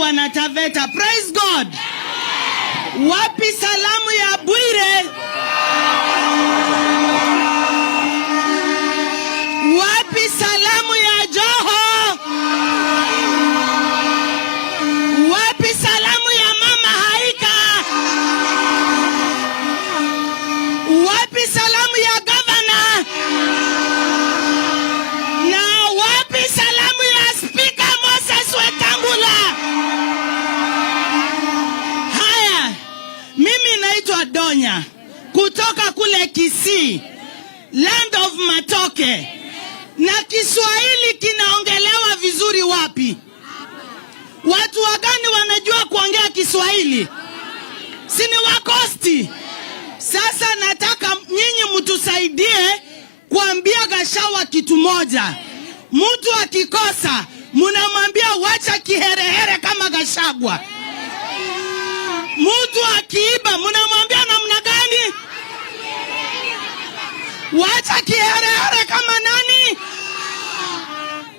wanataveta. Praise God. Wapi salamu ya Bwire? Wapi salamu ya Joho? Wapi salamu ya Mama Haika? Wapi salamu ya Governor? Na wapi salamu ya Speaker Moses Wetangula? Haya, mimi naitwa Donya kutoka kule Kisii, land of matoke. Na Kiswahili kinaongelewa vizuri wapi? Watu wagani wanajua kuongea Kiswahili? Sini wakosti. Sasa nataka nyinyi mtusaidie kuambia Gachagua kitu moja. Mtu akikosa, mnamwambia wacha kiherehere kama Gachagua. Mtu akiiba, mnamwambia namna gani? Wacha kiherehere kama nani?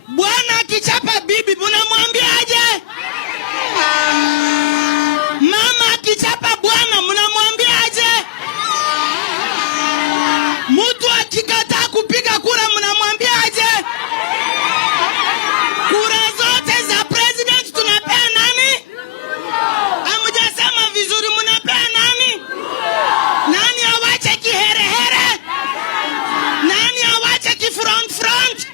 Bwana akichapa bibi, mnamwambia aje? Mama akichapa bwana, mnamwambia aje? Mtu akikataa kupiga kura, mnamwambia aje? Kura zote za president tunapea nani? Hamjasema vizuri, mnapea nani? Nani awache kiherehere? Nani awache kifront front?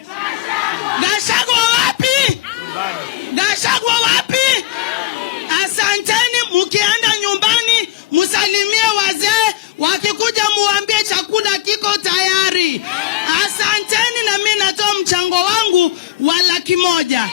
Gachagua wapi? Gachagua wapi? Asanteni, mukienda nyumbani musalimie wazee, wakikuja muambie chakula kiko tayari. Asanteni, na mimi natoa mchango wangu wa 100,000.